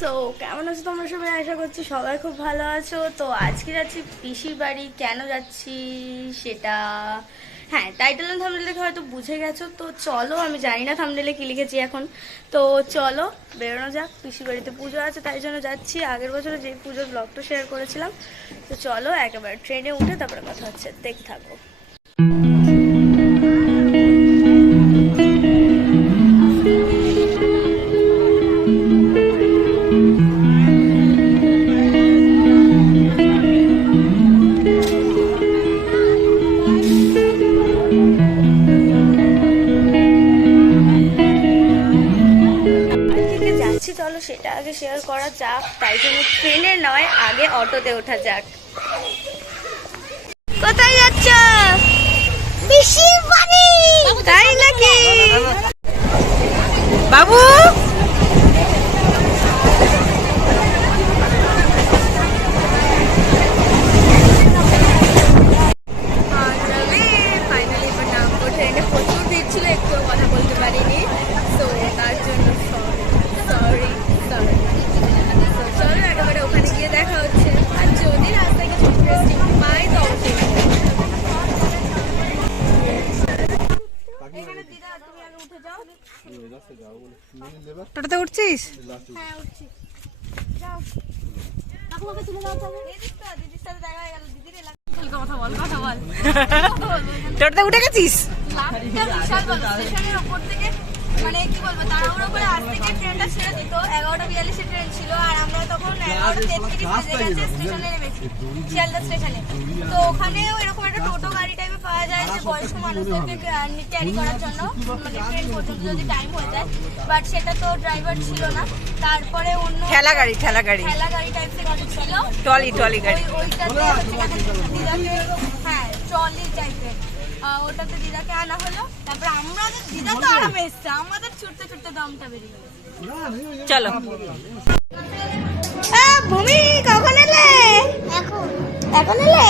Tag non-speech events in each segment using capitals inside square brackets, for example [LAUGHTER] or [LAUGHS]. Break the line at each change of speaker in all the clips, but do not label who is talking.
So কেমন আছো তোমরা সবাই? আশা করছি সবাই খুব ভালো আছো। তো আজকে যাচ্ছি পিসির বাড়ি। কেন যাচ্ছি সেটা? হ্যাঁ টাইটেল থাম্বনেল দেখে হয়তো বুঝে গেছো। তো চলো, আমি জানি না থাম্বনেলে কি লিখেছি এখন। তো চলো, বেরোনো যাক। পিসির বাড়িতে পুজো আছে, তাই জন্য যাচ্ছি। আগের বছরে যে পুজোর ব্লগটা শেয়ার করেছিলাম। তো চলো, একেবারে ট্রেনে উঠে তারপরে কথা হচ্ছে। দেখতে থাকো। শেয়ার করা যাক তাই জন্য ট্রেনে নয় আগে অটোতে ওঠা যাক। কোথায় যাচ্ছ? তাই নাকি?
বাবু?
হ্যাঁ উঠছি। যাও। কাকুমাকে তুলে দাও তাহলে দিদির সাথে দেখা হয়ে গেল দিদির এলাকা কথা বল কথা বল।
টোটোতে উঠে গেছিস?
বিশাল স্টেশনের ওপর থেকে মানে কি বলব তাড়াহুড়ো করে আজ থেকে ট্রেনটা ছেড়ে দিত এগারোটা বিয়াল্লিশে ট্রেন ছিল আর আমরা তখন এগারোটা তেত্রিশ বেজে গেছে স্টেশনে নেমেছি শিয়ালদা স্টেশনে তো ওখানেও এরকম একটা টোটো গাড়ি টাইপে পাওয়া যায় যে বয়স্ক মানুষদেরকে ক্যারি করার জন্য মানে ট্রেন পর্যন্ত যদি টাইম হয়ে যায় বাট সেটা তো ড্রাইভার ছিল না। তারপরে অন্য
ঠেলা গাড়ি ঠেলা গাড়ি।
ঠেলা গাড়ি টাইপের গাড়ি ছিল।
ট্রলি ট্রলি গাড়ি।
ওই- ওইটাতে হ্যাঁ ট্রলি টাইপের ওটাতে দিদাকে আনা হলো। তারপরে আমরা দিদা তো আরামে এসছে। আমাদের ছুটতে ছুটতে দমটা বেরিয়ে গেছে
চলো।
ভূমি কখন এলে? এখন। এখন এলে?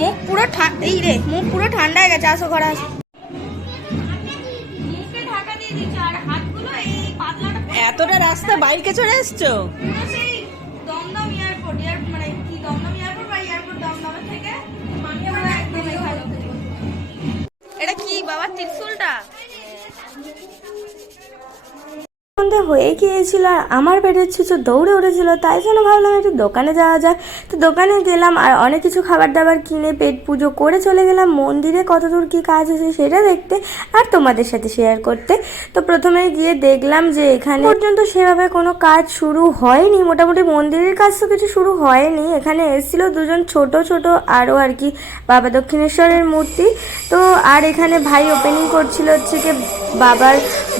মুখ পুরো ঠান্ডা এই রে মুখ পুরো ঠান্ডা হয়ে গেছে। আসো ঘরে আসো।
এতটা রাস্তা বাইকে চড়ে এসছো?
ajudar.
সন্ধে হয়ে গিয়েছিল আর আমার পেটের ছুঁচো দৌড়ে উঠেছিল তাই জন্য ভাবলাম একটু দোকানে যাওয়া যাক। তো দোকানে গেলাম আর অনেক কিছু খাবার দাবার কিনে পেট পুজো করে চলে গেলাম। মন্দিরে কতদূর কী কাজ আছে সেটা দেখতে আর তোমাদের সাথে শেয়ার করতে। তো প্রথমে গিয়ে দেখলাম যে এখানে পর্যন্ত সেভাবে কোনো কাজ শুরু হয়নি। মোটামুটি মন্দিরের কাজ তো কিছু শুরু হয়নি। এখানে এসেছিল দুজন ছোট ছোট আরও আর কি বাবা দক্ষিণেশ্বরের মূর্তি। তো আর এখানে ভাই ওপেনিং করছিল হচ্ছে কি বাবার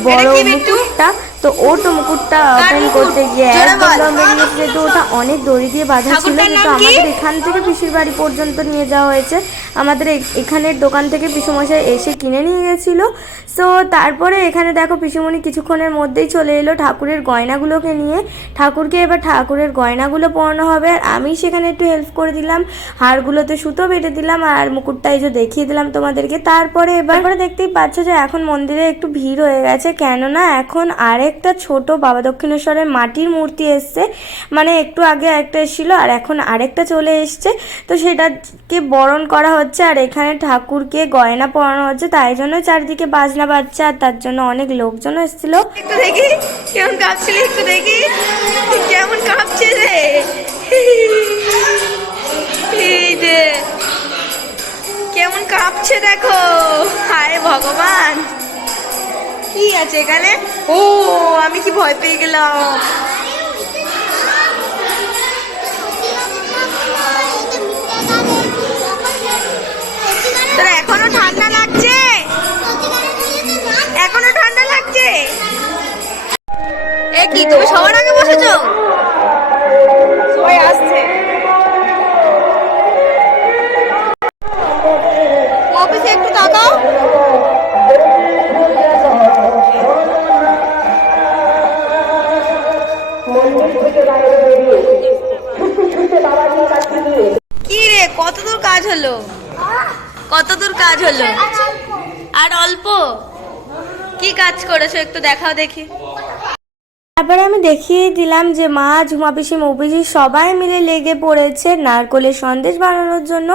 বড় মুকুটটা। তো ও তো মুকুটটা ওপেন করতে গিয়ে একদম দম বেরিয়ে যেহেতু ওটা অনেক দড়ি দিয়ে বাঁধা ছিল কিন্তু আমাদের এখান থেকে পিসির বাড়ি পর্যন্ত নিয়ে যাওয়া হয়েছে। আমাদের এখানের দোকান থেকে পিসুমশাই এসে কিনে নিয়ে গেছিল। সো তারপরে এখানে দেখো পিসুমণি কিছুক্ষণের মধ্যেই চলে এলো ঠাকুরের গয়নাগুলোকে নিয়ে। ঠাকুরকে এবার ঠাকুরের গয়নাগুলো পরানো হবে আর আমি সেখানে একটু হেল্প করে দিলাম। হাড়গুলোতে সুতো বেটে দিলাম আর মুকুটটা এই যে দেখিয়ে দিলাম তোমাদেরকে। তারপরে এবার দেখতেই পাচ্ছ যে এখন মন্দিরে একটু ভিড় হয়ে গেছে। কেননা এখন আরেকটা ছোট বাবা দক্ষিণেশ্বরের মাটির মূর্তি এসছে। মানে একটু আগে একটা এসেছিল আর এখন আরেকটা চলে এসছে। তো সেটাকে বরণ করা হচ্ছে আর এখানে ঠাকুরকে গয়না পরানো হচ্ছে। তাই জন্য চারিদিকে বাজনা বাজছে আর তার জন্য অনেক লোকজন এসেছিল।
একটু দেখি, কেমন কাঁপছিল একটু দেখি। কেমন কাঁপছে রে। কেমন কাঁপছে দেখো। হায় ভগবান। কি আছে এখানে? ও, আমি কি ভয় পেয়ে গেলাম। এখনও ঠান্ডা লাগছে? এখনও ঠান্ডা লাগছে? এ কি, তুমি সবার আগে বসেছো?
সবাই আসছে।
অফিসে একটু তাকাও হলো? কত দূর কাজ হলো? আর অল্প? কি কাজ করেছ? একটু দেখাও দেখি।
তারপরে আমি দেখিয়ে দিলাম যে মা, ঝুমা পিসি মৌপিসি সবাই মিলে লেগে পড়েছে নারকলের সন্দেশ বানানোর জন্য।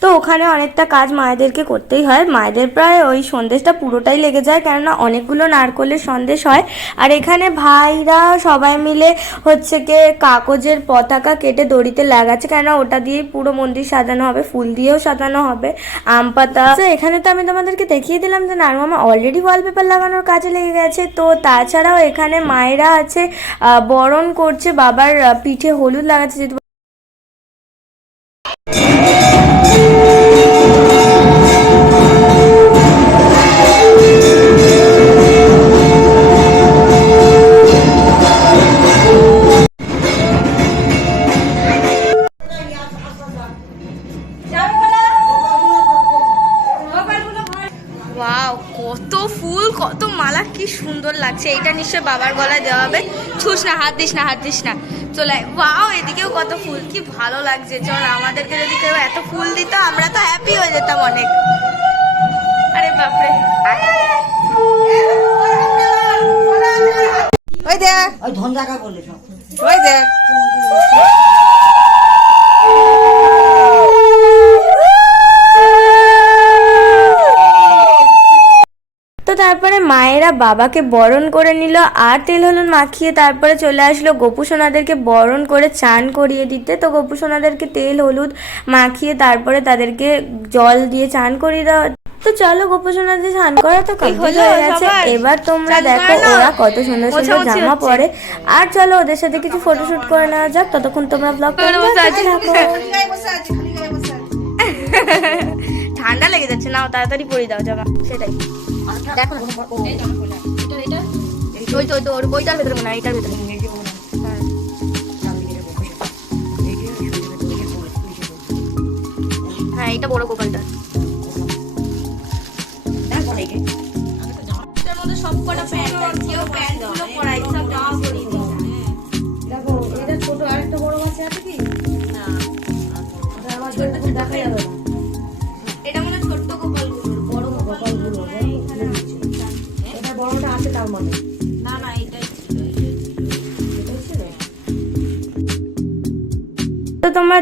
তো ওখানে অনেকটা কাজ মায়েদেরকে করতেই হয়। মায়েদের প্রায় ওই সন্দেশটা পুরোটাই লেগে যায়, কেননা অনেকগুলো নারকলের সন্দেশ হয়। আর এখানে ভাইরা সবাই মিলে হচ্ছে গিয়ে কাগজের পতাকা কেটে দড়িতে লাগাচ্ছে, কেননা ওটা দিয়ে পুরো মন্দির সাজানো হবে, ফুল দিয়েও সাজানো হবে, আম পাতা। তো এখানে তো আমি তোমাদেরকে দেখিয়ে দিলাম যে নারমামা অলরেডি ওয়ালপেপার লাগানোর কাজে লেগে গেছে। তো তাছাড়াও এখানে মায়েরা আহ, বরণ করছে বাবার পিঠে হলুদ লাগাচ্ছে যেহেতু
না হাত দিস না হাত দিস না। চলে আয়। ওয়াও এদিকেও কত ফুল কি ভালো লাগছে। চল আমাদেরকে যদি কেউ এত ফুল দিত আমরা তো হ্যাপি হয়ে যেতাম অনেক। আরে বাপরে।
ওই দেখ।
ওই দেখা।
মায়েরা বাবাকে বরণ করে নিল আর তেল হলুদ মাখিয়ে তারপরে চলে আসলো। গোপু সোনাদেরকে বরণ করে চান করিয়ে দিতে। তো গোপু সোনাদেরকে তেল হলুদ মাখিয়ে তারপরে তাদেরকে জল দিয়ে চান করিয়ে দেওয়া তো চলো গোপু সোনাদের চান করা তো কমপ্লিট হয়ে গেছে। এবার তোমরা দেখো ওরা কত সুন্দর সুন্দর জামা পরে। আর চলো ওদের সাথে কিছু ফটোশুট করে নেওয়া যাক। ততক্ষণ তোমরা ব্লগ। থাকো। [LAUGHS] [LAUGHS] [LAUGHS]
ঠান্ডা লেগে যাচ্ছে নাও তাড়াতাড়ি পরে দাও জামা সেটাই। দেখো না ওই তো ওই তো ওর ওইটার ভেতরে মনে হয় ভেতরে। হ্যাঁ। হ্যাঁ এইটা বড় কোপালটা এটার মধ্যে সব কটা প্যান্ট প্যান্ট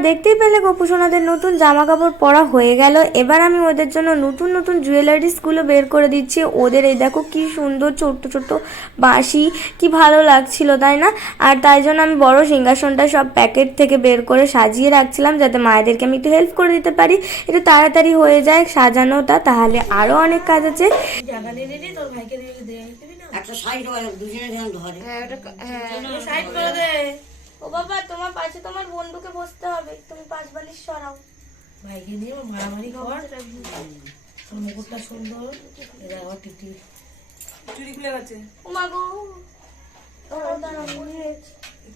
দেখতেই পেলে গোপু সোনাদের নতুন জামা কাপড় পরা হয়ে গেল। এবার আমি ওদের জন্য নতুন নতুন জুয়েলারিসগুলো বের করে দিচ্ছি। ওদের এই দেখো কি সুন্দর ছোট্ট ছোট্ট বাঁশি কি ভালো লাগছিল তাই না? আর তাই জন্য আমি বড় সিংহাসনটা সব প্যাকেট থেকে বের করে সাজিয়ে রাখছিলাম যাতে মায়েদেরকে আমি একটু হেল্প করে দিতে পারি। একটু তাড়াতাড়ি হয়ে যায় সাজানোটা তাহলে আরও অনেক কাজ আছে।
একটা সাইড দুজনে যেন ধরে
সাইড করে দে ও বাবা তোমার পাশে তোমার বন্ধুকে বসতে হবে। তুমি পাশ বালিশ সরাও।
ভাইকে নিয়ে মারামারি খাবার তোর মুকুটটা সুন্দর। এরা আবার টিকটি
চুরি খুলে গেছে।
ও মা গো। দাঁড়াও,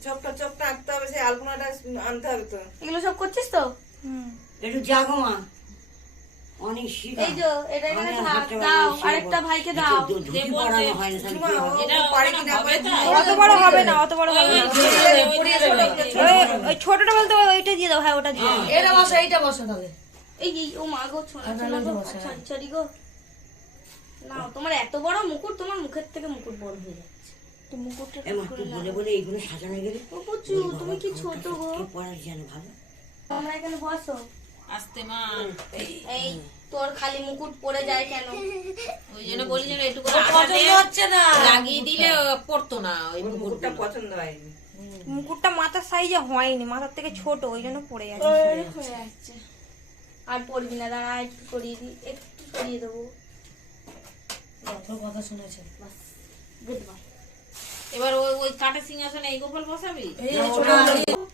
চপটা চপটা আঁকতে হবে সেই আলপনাটা আনতে হবে তো
এগুলো সব করছিস তো?
একটু জাগো মা। অনেক শীত
এই যে এটা এখানে দাও আরেকটা ভাইকে দাও।
ধুতি হয় না তাহলে কি হবে?
পারে কিনা পারে
অত বড় হবে না অত বড় হবে না। ওই- ওই ছোটটা বলতে ওই- ওইটা দিয়ে দাও হ্যাঁ ওটা দিয়ে
এটা বসো এইটা বসো তাহলে।
এই এই ও মা গো গো ছাড়ি ছাড়ি গো। না তোমার এত বড় মুকুট তোমার মুখের থেকে মুকুট বড় হয়ে যাচ্ছে। তো মুকুটটা
এ মা তুই বলে বলে এইগুলো সাজানো গেলে
ও পুচু তুমি কি ছোট গো?
পড়ার জানে ভালো?
আমরা এখানে বসো।
আসতে মা
এই। তোর খালি মুকুট পড়ে যায় কেন?
ওই জন্য বলি যেন একটু করে পছন্দ হচ্ছে না। লাগিয়ে দিলে পড়তো না ওই
মুকুটটা পছন্দ হয়নি।
মুকুটটা মাথার সাইজে হয়নি মাথার থেকে ছোট ওই জন্য পড়ে যাচ্ছে
আর পড়বি না দাঁড়া একটু করিয়ে দিই একটু করিয়ে দেবো।
কথা শুনেছে।
গুড বাই
এবার ওই ওই কাটা সিংহাসনে এই গোপাল বসাবি?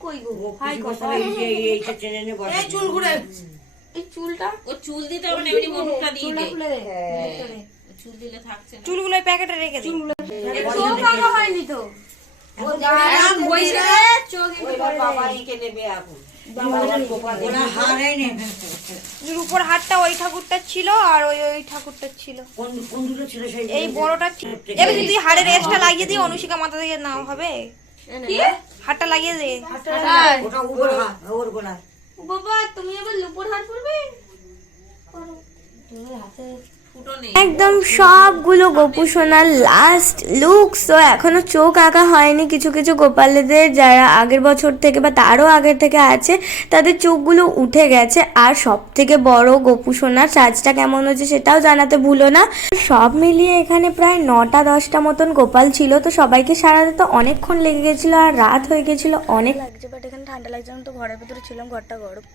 কই গো?
হাই কথা এই এই- টেনে নে বসে চুল ঘুরে
এই চুলটা?
ও চুল দিতে হবে না এমনি মুখটা দিয়ে দে।
খুলে দে
ও চুল দিলে থাকছে না।
চুলগুলো প্যাকেটে রেখে দিই
এই চোখ আঁকা হয়নি তো। ও যা বইছে চোখ।
বাবা এঁকে নেবে। এখন ওরা হারাই নে
এর উপর হাতটা ওই ঠাকুরটা ছিল আর ওই ওই ঠাকুরটা ছিল। এই বড়টা ছিল এবার যদি হাড়ের রেসটা লাগিয়ে দিই অনুষ্কা মাথা থেকে নাও হবে? হাতটা লাগিয়ে দে।
ওটা ওর গোলা
বাবা তুমি আবার লুপোর হার পড়বে
হাতে
ফুটো নেই
একদম সবগুলো গোপু সোনার লাস্ট লুক তো এখনও চোখ আঁকা হয়নি কিছু কিছু গোপালদের যারা আগের বছর থেকে বা তারও আগের থেকে আছে তাদের চোখগুলো উঠে গেছে। আর সব থেকে বড় গোপু সোনার সাজটা কেমন হচ্ছে সেটাও জানাতে ভুলো না। সব মিলিয়ে এখানে প্রায় নটা দশটা মতন গোপাল ছিল তো সবাইকে সারাতে তো অনেকক্ষণ লেগে গেছিল আর রাত হয়ে গেছিল অনেক
লাগছে বাট এখানে ঠান্ডা লাগছে আমি তো ঘরের ভেতরে ছিলাম ঘরটা গরম।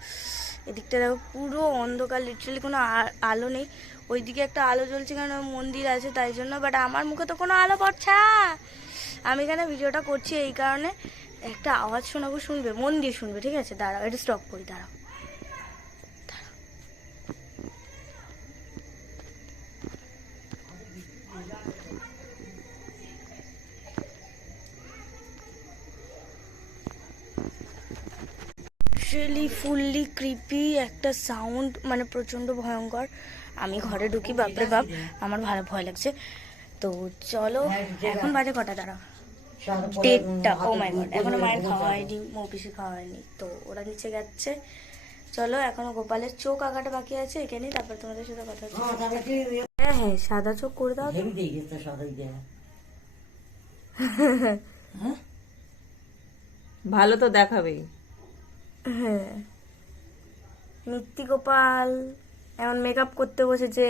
এদিকটা দেখো পুরো অন্ধকার লিটারালি কোনো আ- আলো নেই। ওইদিকে একটা আলো জ্বলছে কেন? মন্দির আছে, তাই জন্য। বাট আমার মুখে তো কোনো আলো পড়ছে। আমি এখানে ভিডিওটা করছি এই কারণে একটা আওয়াজ শোনাবো, শুনবে, মন দিয়ে শুনবে, ঠিক আছে? দাঁড়াও, এটা স্টপ করি, দাঁড়াও। ফুললি ক্রিপি একটা সাউন্ড মানে প্রচণ্ড ভয়ঙ্কর। আমি ঘরে ঢুকি বাপরে বাপ আমার ভালো ভয় লাগছে। তো চলো এখন বাজে কটা দাঁড়া ডেটটা ও মাই গড এখনও মায়ের খাওয়া হয়নি মৌপিসি খাওয়া হয়নি। তো ওরা নিচে যাচ্ছে। চলো এখনও গোপালের চোখ আঁকাটা বাকি আছে এখানেই তারপর তোমাদের সাথে কথা হচ্ছে। হ্যাঁ হ্যাঁ সাদা চোখ করে দাও তো।
ভালো তো দেখাবেই।
হ্যাঁ। মিত্তি গোপাল। এমন মেকআপ করতে বসেছে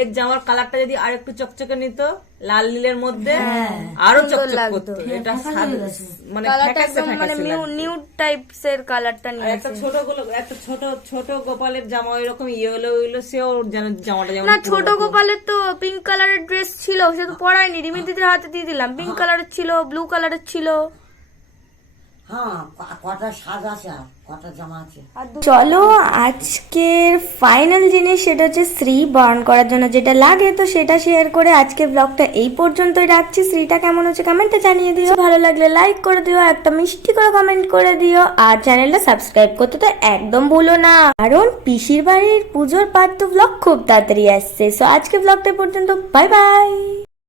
এর জামার কালারটা যদি আর একটু চকচকে নিত লাল নীলের মধ্যে আরও চকচক করতো। এটা মানে
মানে। নিউড টাইপস এর কালারটা নিয়েছে।
একটা ছোটগুলো একটা ছোট ছোট গোপালের জামা এরকম ইয়েলো ইয়েলো সেও যেন জামাটা যেমন
না ছোট গোপালের তো পিঙ্ক কালারের ড্রেস ছিল সে তো পরায়নি। রিমি দিদির হাতে দিয়ে দিলাম। পিঙ্ক কালারের ছিল ব্লু কালারের ছিল।
হ্যাঁ কটা সাজ আছে
চলো, আজকের ফাইনাল জিনিস সেটা হচ্ছে শ্রী বরণ করার জন্য। যেটা লাগে তো সেটা শেয়ার করে আজকে ব্লগটা এই পর্যন্তই রাখছি। শ্রীটা কেমন হচ্ছে কমেন্টে জানিয়ে দিও। ভালো লাগলে লাইক করে দিও, একটা মিষ্টি করে কমেন্ট করে দিও। আর চ্যানেলটা সাবস্ক্রাইব করতে তো একদম ভুলো না। কারণ পিসির বাড়ির পুজোর তো ব্লগ খুব তাড়াতাড়ি আসছে। সো আজকে ব্লগটা পর্যন্ত। Bye bye